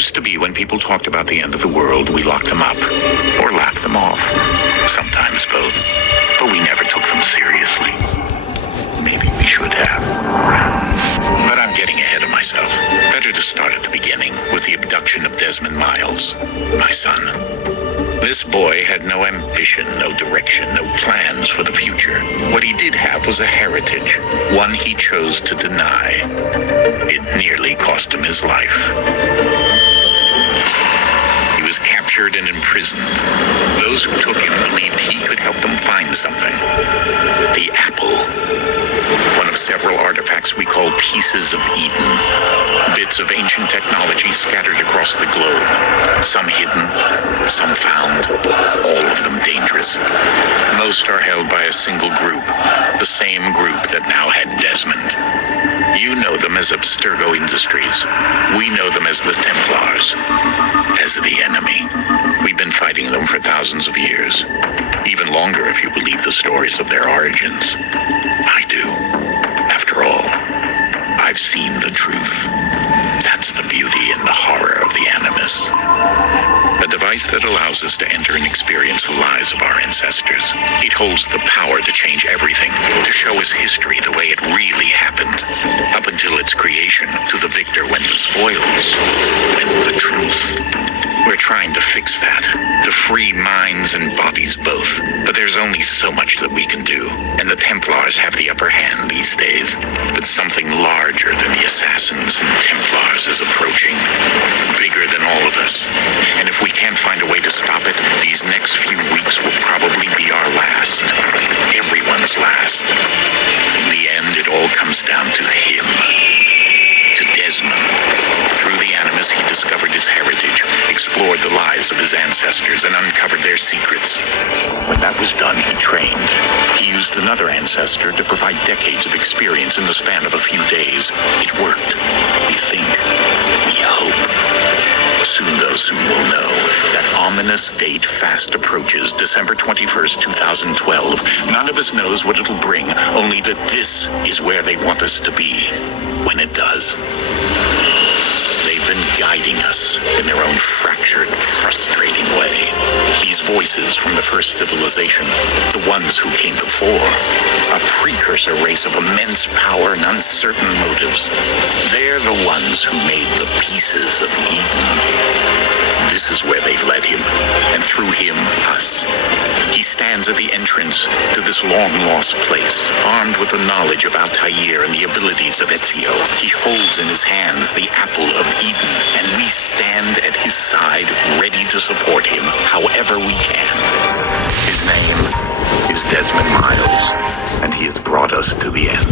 used to be when people talked about the end of the world, we locked them up, or laughed them off. Sometimes both. But we never took them seriously. Maybe we should have. But I'm getting ahead of myself. Better to start at the beginning, with the abduction of Desmond Miles, my son. This boy had no ambition, no direction, no plans for the future. What he did have was a heritage, one he chose to deny. It nearly cost him his life. He was captured and imprisoned. Those who took him believed he could help them find something. The apple. One of several artifacts we call pieces of Eden. Bits of ancient technology scattered across the globe. Some hidden, some found, all of them dangerous. Most are held by a single group, the same group that now had Desmond. You know them as Abstergo Industries. We know them as the Templars, as the enemy. We've been fighting them for thousands of years. Even longer if you believe the stories of their origins. I do. After all, I've seen the truth. That's the beauty and the horror of the Animus. A device that allows us to enter and experience the lives of our ancestors. It holds the power to change everything, to show us history the way it really happened. Up until its creation, to the victor went the spoils, went the truth. We're trying to fix that, to free minds and bodies both. But there's only so much that we can do, and the Templars have the upper hand these days. But something larger than the Assassins and Templars is approaching, bigger than all of us. And if we can't find a way to stop it, these next few weeks will probably be our last. Everyone's last. In the end, it all comes down to him. To Desmond. Through the Animus, he discovered his heritage, explored the lives of his ancestors, and uncovered their secrets. When that was done, he trained. He used another ancestor to provide decades of experience in the span of a few days. It worked. We think. We hope. Soon, though, soon we'll know. That ominous date fast approaches, December 21st, 2012. None of us knows what it'll bring, only that this is where they want us to be. When it does. They've been guiding us in their own fractured, frustrating way. These voices from the first civilization, the ones who came before, a precursor race of immense power and uncertain motives. They're the ones who made the pieces of Eden. This is where they've led him, and through him, us. He stands at the entrance to this long-lost place, armed with the knowledge of Altair and the abilities of Ezio. He holds in his hands the apple of Eden, and we stand at his side, ready to support him however we can. His name is Desmond Miles, and he has brought us to the end.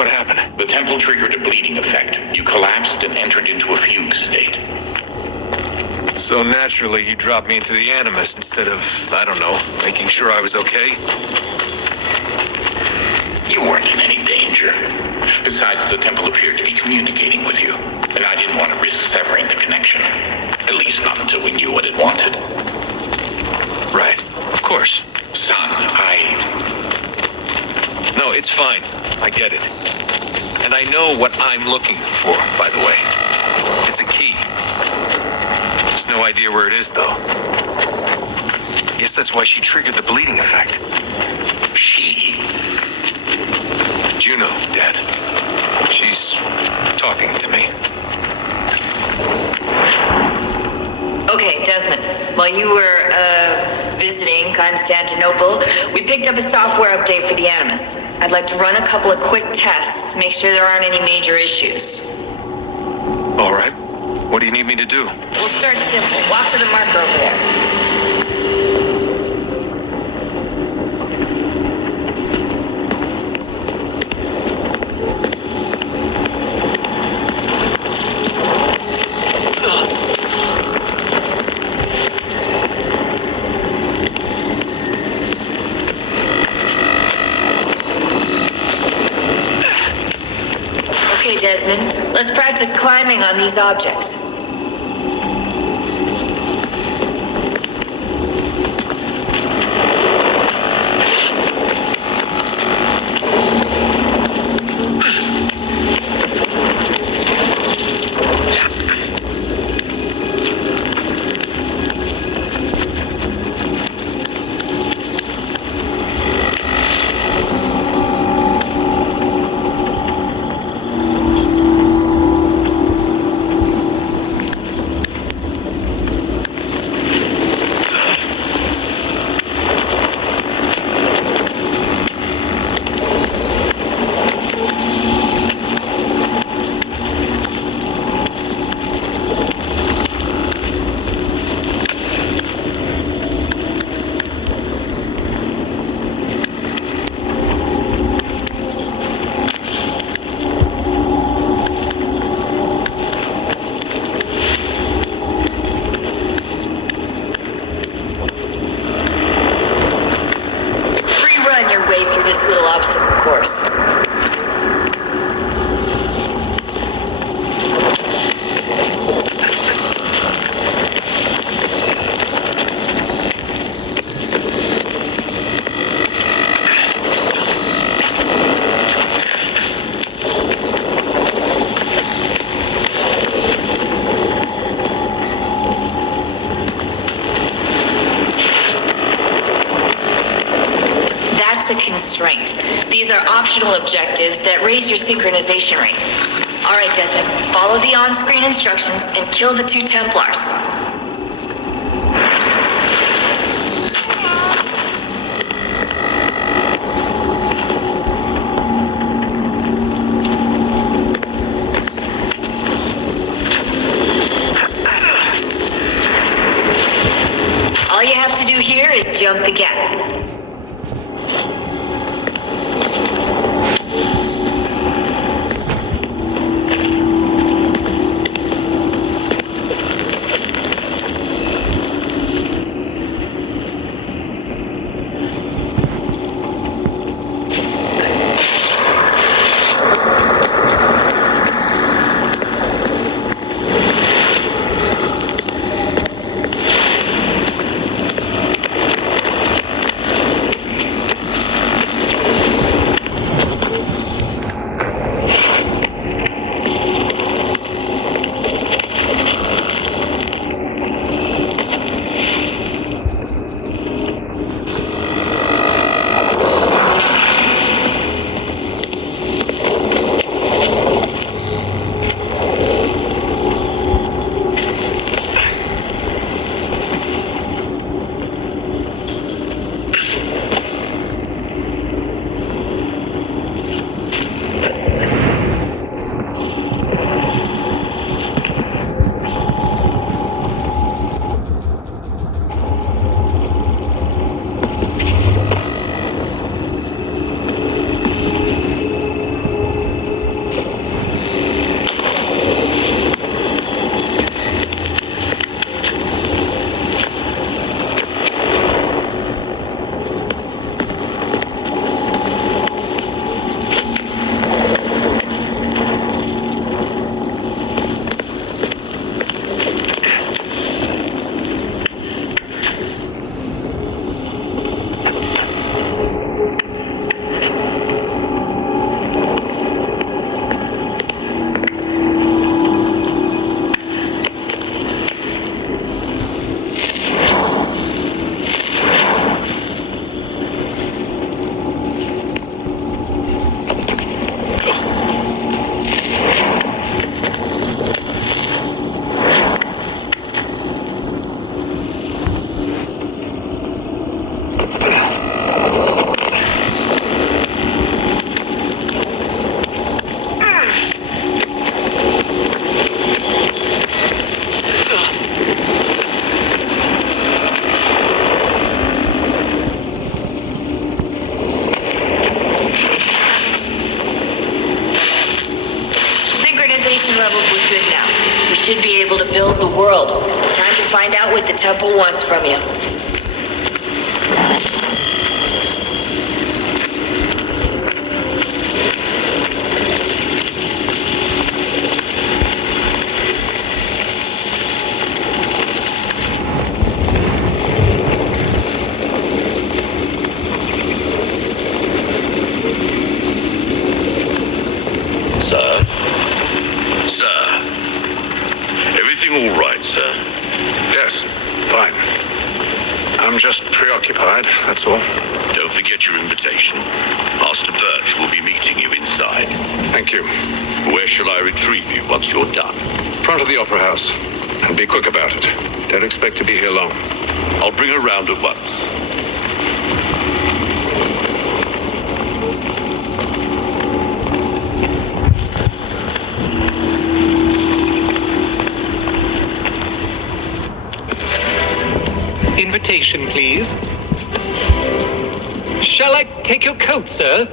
What happened? The temple triggered a bleeding effect. You collapsed and entered into a fugue state. So naturally, you dropped me into the Animus instead of, I don't know, making sure I was okay? You weren't in any danger. Besides, the temple appeared to be communicating with you, and I didn't want to risk severing the connection. At least not until we knew what it wanted. Right, of course. Son, No, it's fine. I get it. And I know what I'm looking for, by the way. It's a key. Just no idea where it is, though. Guess that's why she triggered the bleeding effect. She? Juno, Dad. She's talking to me. Okay, Desmond. While you were, visiting Constantinople, we picked up a software update for the Animus. I'd like to run a couple of quick tests, make sure there aren't any major issues. All right. What do you need me to do? We'll start simple. Walk to the marker over there. Okay, Desmond, let's practice climbing on these objects. This little obstacle course. A constraint. These are optional objectives that raise your synchronization rate. All right, Desmond, follow the on-screen instructions and kill the 2 Templars. All you have to do here is jump the gap. world. Time to find out what the temple wants from you. Sir? Sir? Everything all right, sir? Yes, fine. I'm just preoccupied, that's all. Don't forget your invitation. Master Birch will be meeting you inside. Thank you. Where shall I retrieve you once you're done? Front of the Opera House. And be quick about it. Don't expect to be here long. I'll bring her round at once. Invitation, please. Shall I take your coat, sir?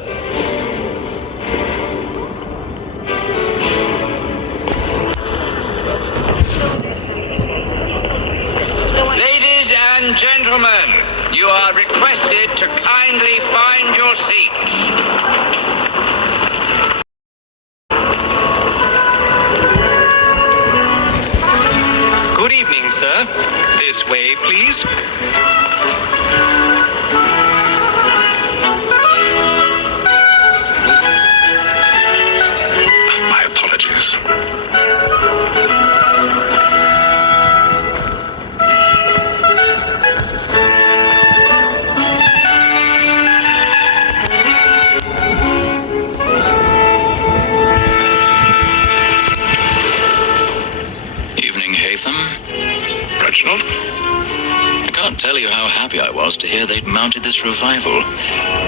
Ladies and gentlemen, you are requested to kindly find your seats. Good evening, sir. This way, please. My apologies. Evening, Hatham. Reginald? I can't tell you how happy I was to hear they'd mounted this revival.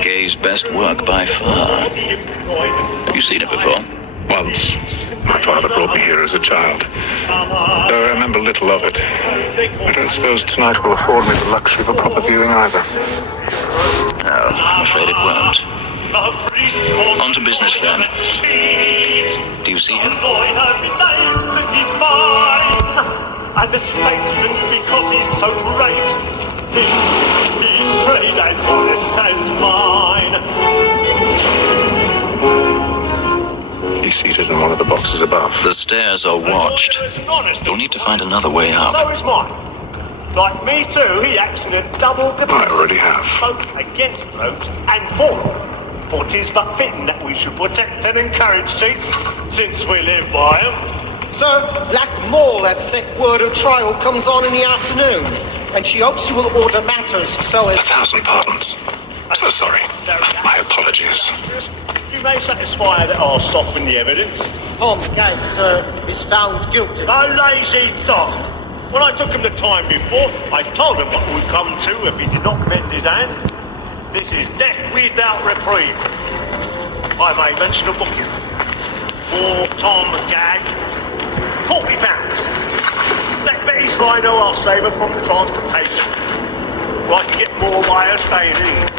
Gay's best work by far. Have you seen it before? Once. My father brought me here as a child. Though I remember little of it. I don't suppose tonight will afford me the luxury of a proper viewing either. No, I'm afraid it won't. On to business then. Do you see him? And the statesman, because he's so great, he's trade as honest as mine. He's seated in one of the boxes above. The stairs are watched. You'll need to find another way up. So is mine. Like me too, he acts in a double capacity. I already have. Both against blokes and for them. For 'tis but fitting that we should protect and encourage cheats, since we live by 'em. Sir, Black Mall had sent word of trial comes on in the afternoon, and she hopes you will order matters so as... 1,000 pardons. So sorry. My apologies. You may satisfy that I'll soften the evidence. Tom Gay, sir, is found guilty. A lazy dog. When I took him the time before, I told him what would come to if he did not mend his hand. This is death without reprieve. I may mention a book. For Tom Gay. 40 pounds. Let Betty Sly know I'll save her from the transportation. I can get more by her staying in.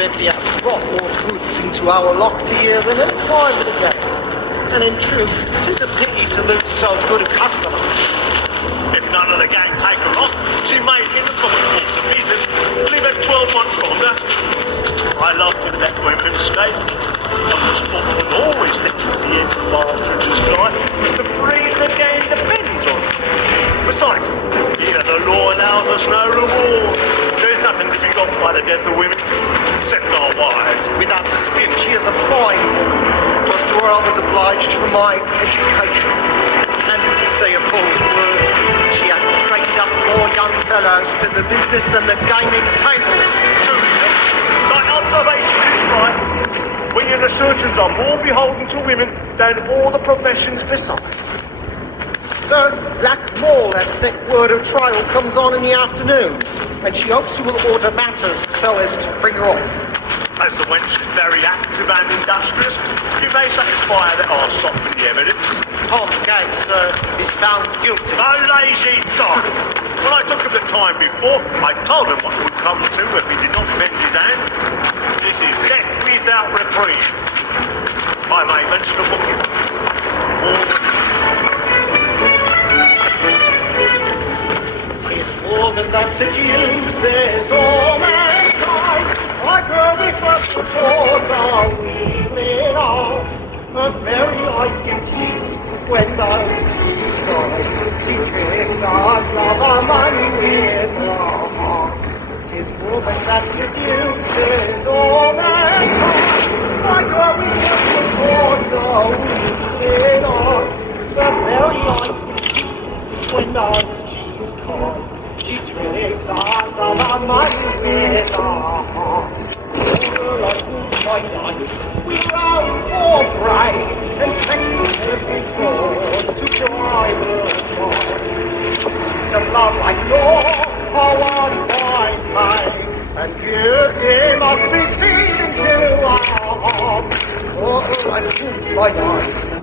Betty has brought more goods into our lock to year than any time of the day. And in truth, 'tis a pity to lose so good a customer. If none of the gang take her on, she may, in the common course of business, live her 12 months longer. I love to let women escape. And the sportsman always thinks the end of laughter in the sky is the breed the game depends on. Besides, here the law allows us no reward. There's nothing to be got by the death of women, except our wives. Without dispute, she is a fine woman. 'Twas to her I was obliged for my education. And to say a bold word, she hath trained up more young fellows to the business than the gaming table. My observation is right. We in the surgeons are more beholden to women than all the professions besides. Sir, Black Mall has sent word of trial comes on in the afternoon, and she hopes you will order matters so as to bring her off. As the wench is very active and industrious, you may satisfy her that I'll soften the evidence. Tom Gay, sir, is found guilty. A lazy dog. When I took him the time before, I told him what would come to if he did not mend his hand. This is death without reprieve. I may mention a book. that seduces all mankind, like her we first before the weaving arms. Her very eyes give cheese when those cheese eyes. She tricks us of our money with her hearts. 'Tis woman that seduces all mankind, like her we first before the weaving arms. Her very eyes give cheese when those cheese come. She tricks us of our money with her hearts. We round for pride and take every thought to drive her apart. Seeds of love like yours are won by pain, and beauty must be feeding to our hearts. Oh, that suits my eyes.